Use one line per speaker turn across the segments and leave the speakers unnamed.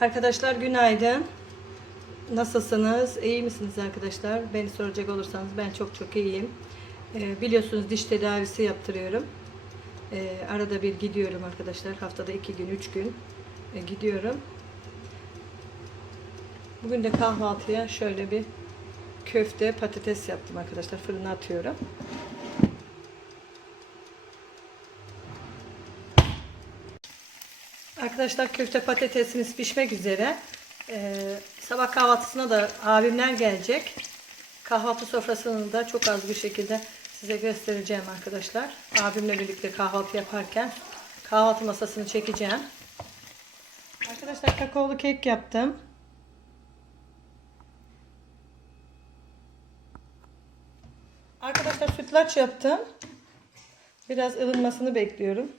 Arkadaşlar günaydın. Nasılsınız? İyi misiniz arkadaşlar? Beni soracak olursanız ben çok çok iyiyim. Ee, biliyorsunuz diş tedavisi yaptırıyorum. Ee, arada bir gidiyorum arkadaşlar. Haftada iki gün, üç gün e, gidiyorum. Bugün de kahvaltıya şöyle bir köfte, patates yaptım arkadaşlar. Fırına atıyorum. Arkadaşlar köfte patatesimiz pişmek üzere. Ee, sabah kahvaltısına da abimler gelecek. Kahvaltı sofrasını da çok az bir şekilde size göstereceğim arkadaşlar. Abimle birlikte kahvaltı yaparken kahvaltı masasını çekeceğim. Arkadaşlar kakaolu kek yaptım. Arkadaşlar sütlaç yaptım. Biraz ılınmasını bekliyorum.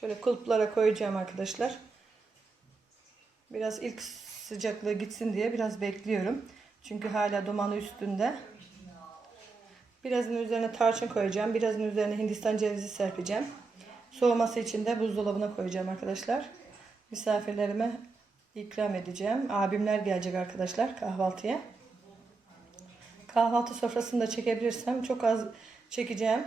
Şöyle kulplara koyacağım arkadaşlar. Biraz ilk sıcaklığı gitsin diye biraz bekliyorum. Çünkü hala dumanı üstünde. Birazın üzerine tarçın koyacağım. Birazın üzerine hindistan cevizi serpeceğim. Soğuması için de buzdolabına koyacağım arkadaşlar. Misafirlerime ikram edeceğim. Abimler gelecek arkadaşlar kahvaltıya. Kahvaltı sofrasını da çekebilirsem çok az çekeceğim.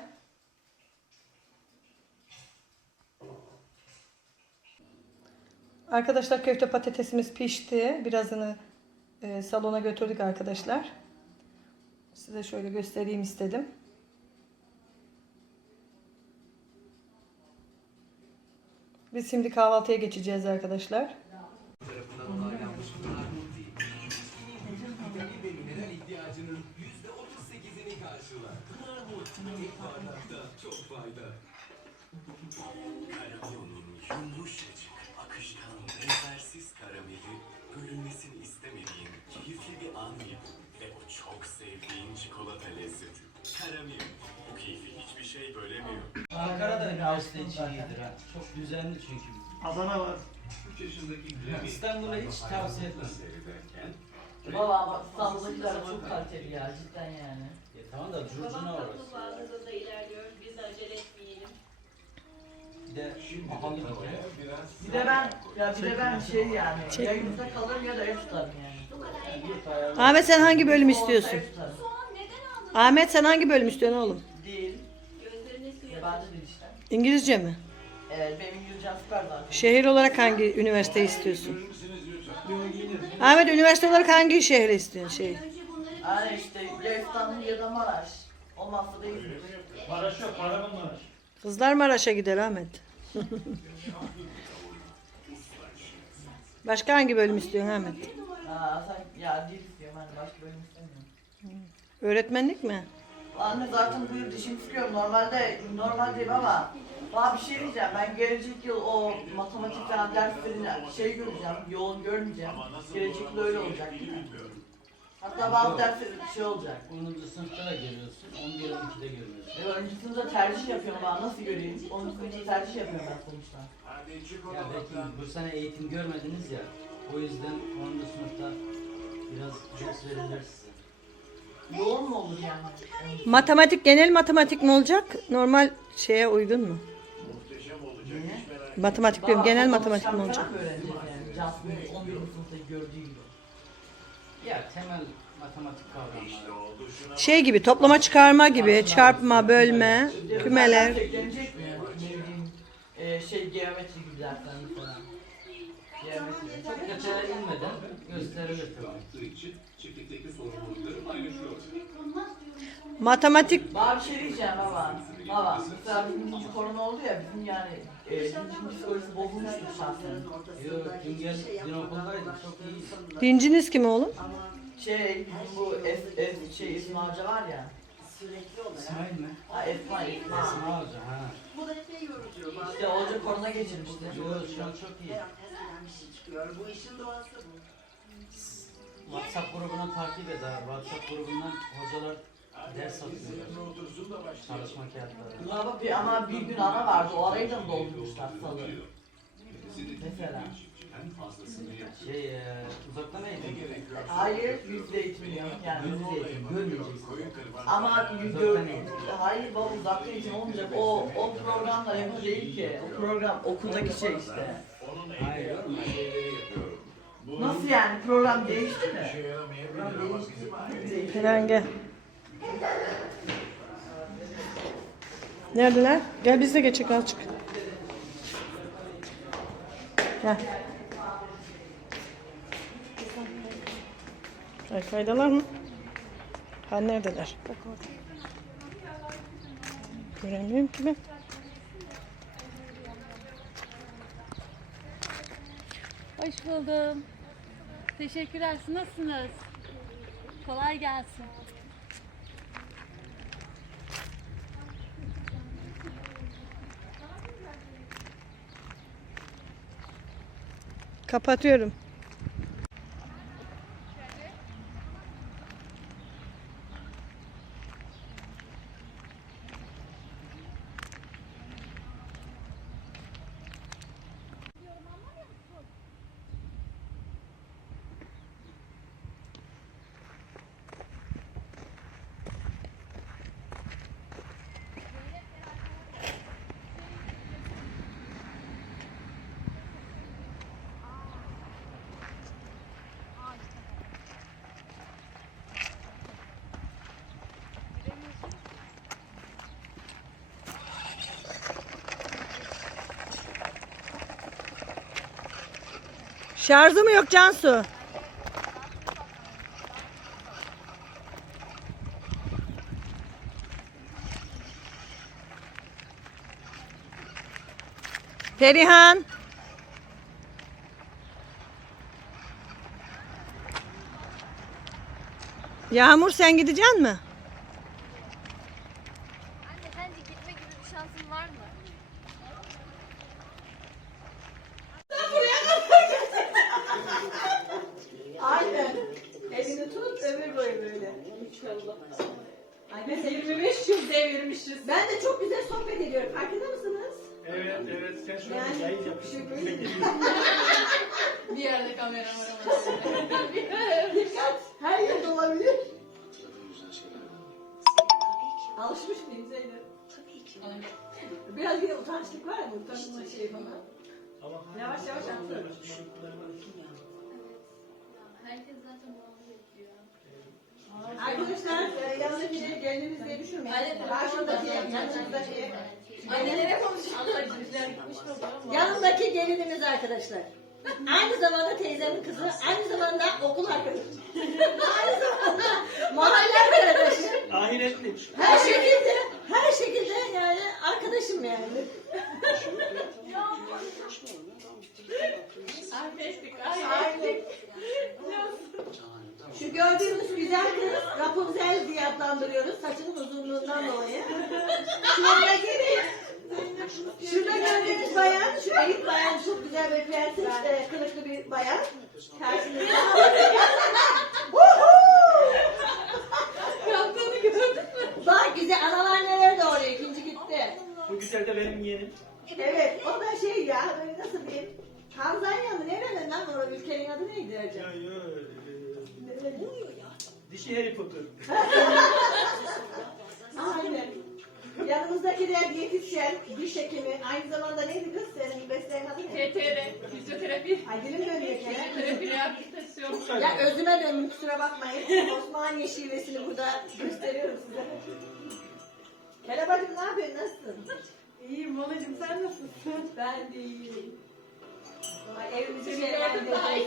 Arkadaşlar köfte patatesimiz pişti. Birazını e, salona götürdük arkadaşlar. Size şöyle göstereyim istedim. Biz şimdi kahvaltıya geçeceğiz arkadaşlar.
ihtiyacının %38'ini karşılar. Klarmut ilk bardakta çok fayda. Akışkan, benzersiz karameli, bölünmesini istemediğin keyifli bir an ve o çok sevdiğin çikolata lezzeti. Karamel, bu keyfi hiçbir şey bölemiyor.
Ankara'da üniversite için iyidir ha. Çok düzenli çünkü.
Adana var.
3 yaşındaki
İstanbul'a hiç tavsiye etmem.
seyrederken
Valla bak İstanbul'dakiler çok kaliteli ya cidden yani.
E tamam da curcuna orası.
Babam hızında ilerliyor. Biz acele etmeyelim.
Bir de pahalı bir
biraz
Bir de ben ya bir de ben şey yani ya yurtta kalırım ya da ev tutarım yani.
Ayarlı.
Ahmet sen hangi bölüm istiyorsun?
Ev tutarım.
Ahmet sen hangi bölüm istiyorsun oğlum?
Yabancı dil işte.
İngilizce mi?
Evet benim İngilizcem süper zaten.
Şehir olarak hangi üniversite istiyorsun? Ahmet üniversite olarak hangi şehri istiyorsun? Şey.
Yani işte ya İstanbul ya da Maraş. Olmazsa da İzmir.
Maraş yok, Kahramanmaraş.
Kızlar Maraş'a gider Ahmet. Başka hangi bölüm istiyorsun Ahmet?
Aa sen ya dil istiyorum hani başka bölüm istemiyorum.
Öğretmenlik mi?
Anne zaten bu yıl dişimi sıkıyorum. Normalde normal değil ama daha bir şey diyeceğim. Ben gelecek yıl o matematik falan derslerini şey göreceğim. Yoğun görmeyeceğim. Gelecek yıl öyle olacak değil Hatta bazı dersler şey olacak.
10. sınıfta da görüyorsun, 11. 12'de görüyorsun.
Ya ön sınıfta tercih yapıyorum ben nasıl göreyim? Onun sınıfta tercih yapıyorum ben sonuçta.
Ya belki bu sene eğitim görmediniz ya. O yüzden 10. sınıfta biraz ders verirler size.
Yoğun mu olur yani?
Matematik genel matematik mi olacak? Normal şeye uygun mu?
Niye?
Matematik diyorum. Genel matematik mi olacak?
öğrenecek yani? Jasmine 11. sınıfta gördüğü
temel matematik kavramları.
Şey gibi toplama çıkarma gibi çarpma, bölme, kümeler.
Desteklenecek mi? E, şey geometri gibi. Geometri.
Çok detaya inmeden gösterilir.
Matematik
Bana bir şey diyeceğim baba. Baba mesela bizim ikinci korona oldu ya bizim yani e, bizim psikolojisi bozulmuştu şahsen.
Yo, dün gel, dün okuldaydım, çok iyi.
dinciniz kim oğlum?
Şey bu es, es, şey Esma Hoca var ya.
İsmail mi?
Ha Esma Esma.
Esma Hoca, ha.
Bu da epey yorucu. Bazen
İşte hoca korona geçirmişti.
Yo, şu an çok iyi.
bir şey çıkıyor. Bu işin doğası bu.
WhatsApp grubunu takip eder. WhatsApp grubundan hocalar ders atıyorlar. Çalışma kağıtları.
Buna bir ama bir gün ara vardı. O arayı da mı doldurmuşlar salı? Mesela.
Şey, e, uzaktan eğitim.
Hayır, yüzde eğitim yok. Yani
Yüz
yüzde
eğitim, görmeyeceksin.
Ama yüzde Hayır baba uzakta eğitim olmayacak. O, o programla yapı değil ki. O program okuldaki şey işte.
Hayır, oğlum, şey,
yani program değişti mi? Program değişti.
Eren gel. Neredeler? Gel biz de geçek azıcık. Gel. Ay faydalar mı? Ha neredeler? Göremiyorum ki ben.
Hoş buldum. Teşekkürler. Siz nasılsınız? Kolay gelsin.
Kapatıyorum. Şarjı mı yok Cansu? Perihan. Yağmur sen gideceksin mi?
Anne sence gitme gibi bir şansın var mı?
Aynen. Elini tut ömür boyu böyle. İnşallah. Ay 25 yıl devirmişiz. Ben de çok güzel sohbet ediyorum. Farkında mısınız?
Evet evet sen şu an
Yani
yayın yapıyorsun.
Bir yerde kamera var ama.
Dikkat. Her yerde olabilir. Alışmış mıyım Zeynep? Biraz yine utançlık var ya bu utanma şey falan.
Ama
Yavaş yavaş anlıyorum.
Herkes zaten bekliyor.
Arkadaşlar e, yanındakileri gelininiz diye düşünmeyin. Karşındaki yanınızdaki
Annelere konuşuyor.
yanındaki gelinimiz arkadaşlar. Aynı zamanda teyzemin kızı, aynı zamanda okul arkadaşı. aynı zamanda mahalle arkadaşı.
ahiretli.
Her şekilde, her şekilde yani arkadaşım yani. Aynen. Şu gördüğümüz güzel kız Rapunzel diye adlandırıyoruz saçının uzunluğundan dolayı. Şuradaki Şurada gördüğünüz bayan, şu elit bayan çok güzel bir prenses e, kılıklı bir bayan. Karşınızda. Yaptığını gördün mü? Bak güzel analar neler doğuruyor ikinci gitti.
Bu güzel de benim yeğenim.
Evet o da şey ya böyle nasıl diyeyim. Tanzanya mı? Nereden lan o ülkenin adı neydi
Ya
acaba?
ya. E, Dişi Harry Potter.
Aynen. Yanımızdaki de diyetisyen, diş hekimi. Aynı zamanda neydi kız senin mesleğin adı ne?
TTR, fizyoterapi,
Ay dilim dönüyor Kerem.
terapi, rehabilitasyon.
Çok saygı.
Ya özüme döndüm kusura bakmayın. Osmaniye şivesini burada gösteriyorum size. Kerem bacım ne yapıyorsun? Nasılsın? İyiyim Molacığım sen nasılsın? Ben de iyiyim. Ay, evimizi.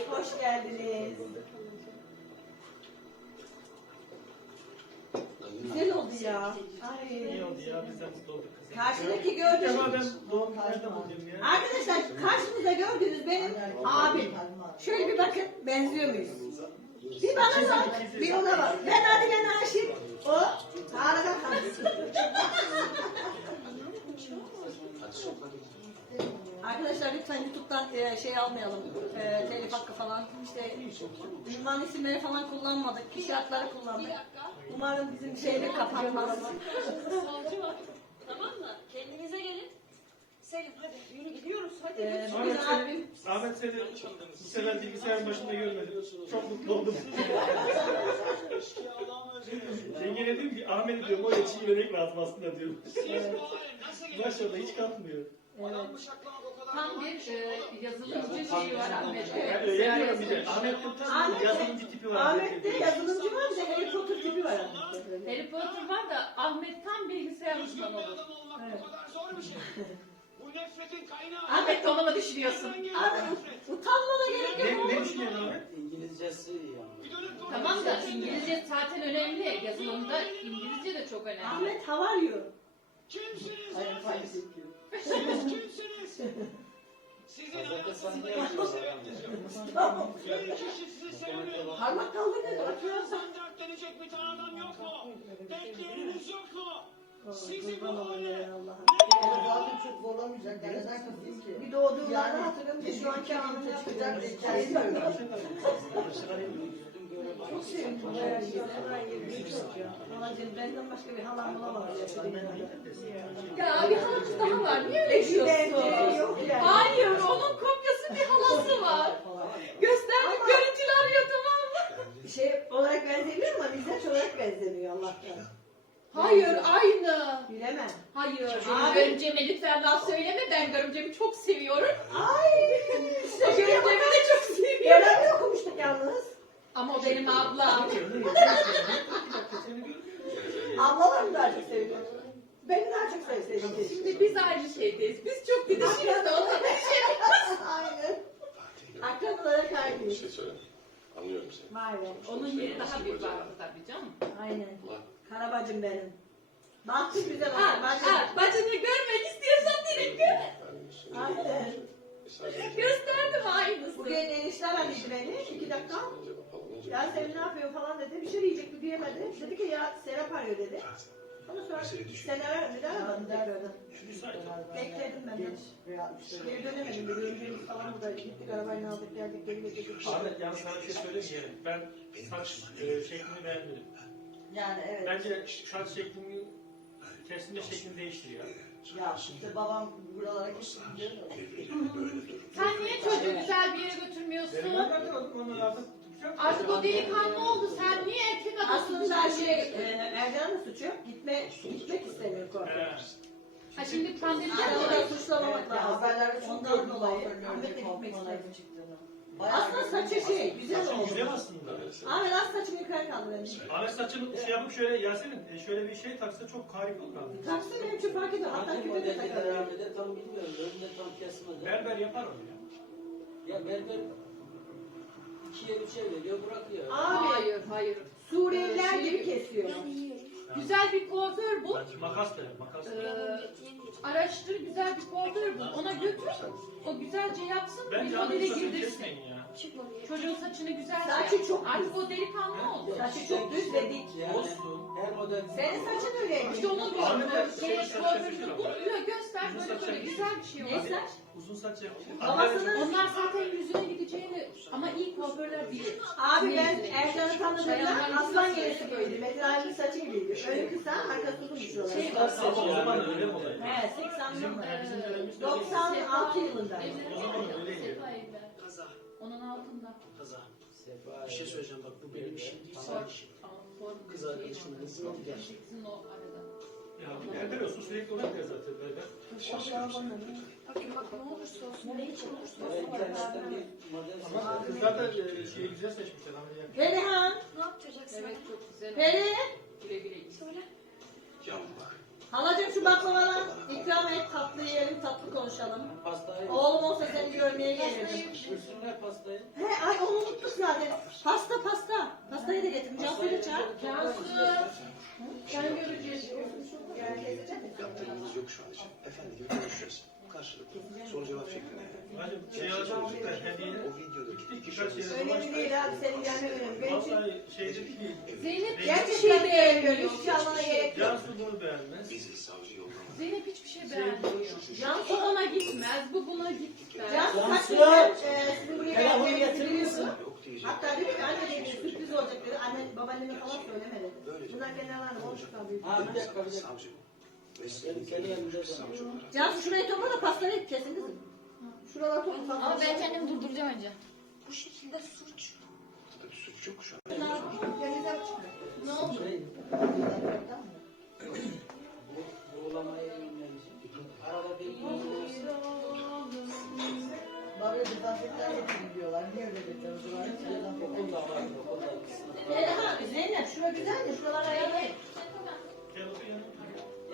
Hoş geldiniz. Güzel oldu ya. Ay.
İyi oldu ya biz de mutlu olduk kızım.
Karşıdaki
Ama
gördüğünüz...
ben doğum nereden bulacağım ya?
Arkadaşlar karşınızda gördüğünüz benim abim. Şöyle bir bakın benziyor muyuz? Bir bana bak, bir ona bak. Ben Adile Naşit, o Tarık Akan. Arkadaşlar lütfen YouTube'dan e, şey almayalım, e, telif hakkı falan. İşte ünvan isimleri falan kullanmadık, kişi adları kullandık. Umarım bizim şeyde kapanmaz.
Tamam mı? Kendinize gelin.
Selim hadi yürü gidiyoruz hadi.
E,
Ahmet
abim
Ahmet seni bu sefer bilgisayarın başında görmedim. Çok mutlu oldum. Yengene diyorum ki Ahmet diyorum o yetişi yönelik lazım aslında diyorum. Maşallah hiç kalkmıyor.
Tam bir e, yazılımcı şeyi var Ahmet'te.
Yeniyorum bir de. Ahmet Kurtar
Ahmet-
yazılımcı tipi var.
Ahmet'te yazılımcı var bir de Harry Potter tipi var. Ahmet'te böyle.
Harry Potter var da Ahmet tam bilgisayar uzmanı olur.
Evet.
Ahmet
Ahmet
onu mu düşünüyorsun?
Abi utanmana gerek yok.
Ne, ne düşünüyorsun Ahmet?
İngilizcesi yani.
Tamam da İngilizce zaten önemli. Yazılımda İngilizce de çok önemli.
Ahmet how are you? Hayır, hayır, bekliyor.
Pazartesi sahne yapıyorlar.
Tamam.
Muhtemelen bak-
Parmak kaldır dedi. Açıyorsan. Kurban olayım Allah'a.
Zaten çok zorlamayacak. Yani neden kızayım ki?
Bir doğduğunlarda ki şu anki
bir
yapacak.
hikayesi yok.
Çok sevindim. Bayağı iyi. Bayağı iyi. Çok ya. Halacığım benden başka bir halam bulamadım.
Ya bir halacı daha var. Niye öyle diyorsun? Hayır, onun kopyası bir halası var. Gösterdik görüntülü arıyor tamam mı?
Şey olarak benzemiyor ama mizaç olarak benzemiyor Allah'tan.
Hayır, aynı.
Bilemem.
Hayır,
Abi.
görümceme lütfen laf söyleme. Ben görümcemi çok seviyorum.
Ay.
Görümcemi de çok seviyorum.
Beraber okumuştuk yalnız.
Ama o benim ablam.
Ablalar mı daha çok seviyor? Beni daha çok sevseydi.
Şimdi biz aynı şeydeyiz. Biz çok gidişiyoruz da onunla
Aynen. Akran olarak
Bir şey söyle. Anlıyorum seni.
Vay be.
Onun yeri daha büyük var tabii canım.
Aynen.
Ulan
Karabacım benim. Baktı bize
Ha,
bak.
ha, bacını görmek istiyorsan direkt gör.
Aynen.
Mesaj verecek.
Gösterdim aynısı.
Bugün eniştem aradı beni. iki dakika. Ya sen ne yapıyorsun falan dedi. Bir şey diyecekti diyemedi. Dedi ki ya Serap arıyor dedi. Ondan sonra sen ara, bir daha aramadın. Bekledim ben de. Geri dönemedim. Bir Örümceğimiz falan buradaydı. Gittik arabayla aldık geldik geri getirdik.
Ahmet yalnız sana bir şey söyleyeyim mi? Ben saç e, şeklini beğenmedim.
Yani evet.
Bence saç şeklini kesme şeklini değiştir ya.
Ya işte babam buralara gitsince
Sen niye çocuğu güzel bir yere götürmüyorsun?
Benim onlardan adım onu artık tutacağım.
Artık o delikanlı oldu. Sen niye erkek adamsın?
Aslında şey, e, Ercan'ın suçu yok. Gitme, gitmek istemiyor kuaföre.
Ha şimdi pandemiden
Yani
dolayı.
orada suçlamamak lazım.
haberlerde çok
Ondan
gördüm
dolayı Ahmet de gitmek istedi.
çıktığını.
Aslında saçı şey, güzel
Saçın
oldu.
güzel aslında.
Ahmet az saçımı yukarı kaldı benim.
Ahmet saçını şey yapıp şöyle Yasemin e, şöyle bir şey taksa çok harika olur abi.
Taksın benim için fark ediyor. Hatta küpe de
herhalde de tam bilmiyorum. Önünde tam kesmedi.
Berber yapar onu ya.
Ya berber ikiye üçe veriyor bırakıyor.
Abi,
Hayır, hayır.
Suriyeliler
Şey-
gibi kesiyor.
Güzel bir kuaför bul.
Makas da makas da.
Ee, araştır güzel bir kuaför bul. Ona götür. O güzelce yapsın. bir
Bence
modele girdirsin.
kesmeyin ya.
Çocuğun saçını güzel
Saçı çok
Artık o delikanlı oldu.
Saçı çok düz dedik.
Yani
Olsun.
her model
Senin saçın öyleymiş.
İşte onun
Ahmet de
bir şey
saç
kuaförünü
yakışır
bul.
ama.
Diyor, Göster
Uzun
böyle
saç
böyle güzel bir şey
Ne
olur.
saç?
Uzun saç yakışır.
Babasının-
Onlar zaten yüzüne gideceğini ama iyi kuaförler bilir.
Abi ben Ercan'ı tanıdığımda aslan yerisi. Metin Ali'nin saçı gibiydi. Önü kısa, arkası uzun şuralar.
Şey,
Ama o zaman öyle mi olaydı?
He, 80'lı
Bizim,
mı?
yani bizim dönemimizde
96 yılındaydı.
O zaman öyleydi.
Sefa evler. Onun altında.
Sefa
Bir şey söyleyeceğim bak bu benim işim değil senin işin. Kız
var.
hızını
Form
gel.
Sizin o arada.
Ya berber olsun sürekli ona gider zaten berber.
Bakın bak ne olursa olsun. Ne için olursa
bir model
Ama kızlar da e, şeyi güzel seçmişler.
Perihan,
Ne yapacaksın? Evet çok güzel. oldu.
Peri.
Güle güle. Söyle.
Yavrum bak.
Halacığım şu baklavaları ikram et, tatlı yiyelim, tatlı konuşalım.
Pastayı
Oğlum olsa seni görmeye gelirdim.
Görsünler pastayı.
He, ay onu unuttuk zaten. Pasta pasta. Pastayı da getirin. Cansu'yu da çağır.
Cansu. Sen göreceksin.
Şey alacağım çocuklar hediye. İki birkaç yere
Önemli değil abi, senin gelmen önemli. Benim için
Vallahi şey dedi ki
Zeynep hiçbir
gerçekten
şey
beğenmiyorum.
beğenmiyor.
Hiçbir şey almana gerek yok.
Cansu bunu beğenmez.
Zeynep hiçbir şey beğenmiyor.
Cansu,
ona gitmez, bu buna gitmez.
Cansu
Cansu.
saçını e, sizin buraya
getirir
biliyorsun. Hatta dedi ki anne dedi sürpriz olacak dedi. Anne babaanneme falan söyleme dedi. Bunlar kendi aralarında konuşurken büyük.
Ha bir dakika bir dakika.
Savcı olarak.
Cansu şurayı topla da pastayı kesin kızım. Şuralar toplanmış.
Ama ben kendimi durduracağım önce.
Bu şekilde suç. Tabii suç yok şu an.
Ne oldu?
Oğlamaya yönleneceğim. Arada bir
Bari defansiyetler getirin diyorlar. Niye öyle getirin? Okulda var. Okulda.
Zeynep şura güzel mi? Şuralar ayarlayın.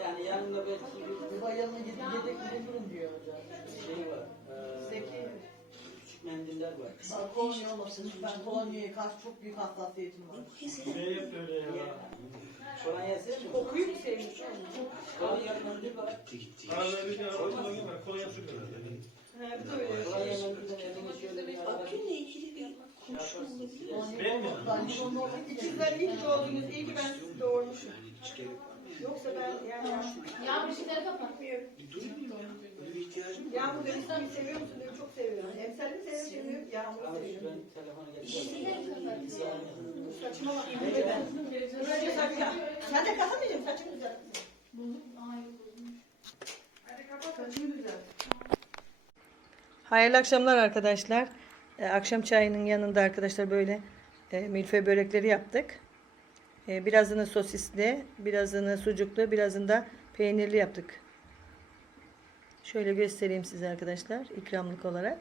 Yani yanında belki bir
Baba yanına gidip yedek bulundurun diyor hocam.
şey var. eee,
Zeki.
küçük mendiller var.
Bak kolonya olmasın. Ben kolonyaya karşı çok büyük hassasiyetim var.
Ne yap öyle ya?
Kolonya sevmiyor musun?
Kokuyu mu seviyorsun?
Kolonya mendil var.
Arada bir tane ortalama var. Kolonya sürüyorlar.
Ha, bir de öyle.
Kolonya mendilden elini şöyle bir arada bir
ilgili bir
konuşma
Ben mi?
İkizler iyi ki doğdunuz. İyi ki ben sizi doğurmuşum. Yoksa ben yani
Ya bir şeyleri kapat.
Böyle bir ihtiyacım var.
Yağmur beni sen seviyor musun diyor. Çok seviyorum. Emsalini seviyorum. Yağmur'u
Abi
seviyorum.
ben telefonu
kapat.
getireyim.
Saçıma bak. İyi ben. Böyle. Sen de kapat. Saçım güzel.
Hayırlı akşamlar arkadaşlar. Ee, akşam çayının yanında arkadaşlar böyle e, milföy börekleri yaptık. E, birazını sosisli, birazını sucuklu, birazını da peynirli yaptık. Şöyle göstereyim size arkadaşlar ikramlık olarak.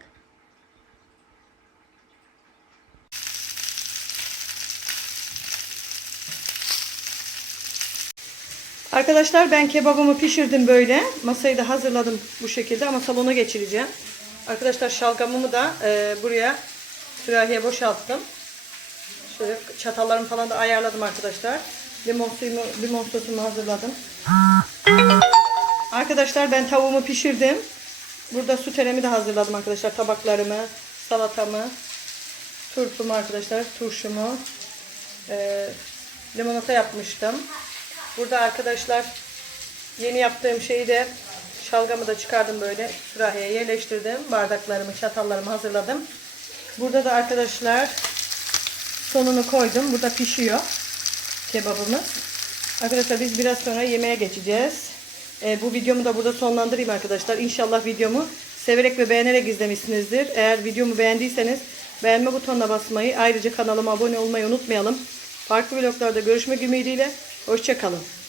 Arkadaşlar ben kebabımı pişirdim böyle. Masayı da hazırladım bu şekilde ama salona geçireceğim. Arkadaşlar şalgamımı da e, buraya sürahiye boşalttım. Şöyle çatallarımı falan da ayarladım arkadaşlar. Limon suyumu, limon sosumu hazırladım. Arkadaşlar ben tavuğumu pişirdim. Burada su teremi de hazırladım arkadaşlar. Tabaklarımı, salatamı, turpumu arkadaşlar, turşumu, e, limonata yapmıştım. Burada arkadaşlar yeni yaptığım şeyi de şalgamı da çıkardım böyle sürahiye yerleştirdim. Bardaklarımı, çatallarımı hazırladım. Burada da arkadaşlar sonunu koydum. Burada pişiyor kebabımız. Arkadaşlar biz biraz sonra yemeğe geçeceğiz. Ee, bu videomu da burada sonlandırayım arkadaşlar. İnşallah videomu severek ve beğenerek izlemişsinizdir. Eğer videomu beğendiyseniz beğenme butonuna basmayı, ayrıca kanalıma abone olmayı unutmayalım. Farklı vloglarda görüşmek ümidiyle. Hoşçakalın.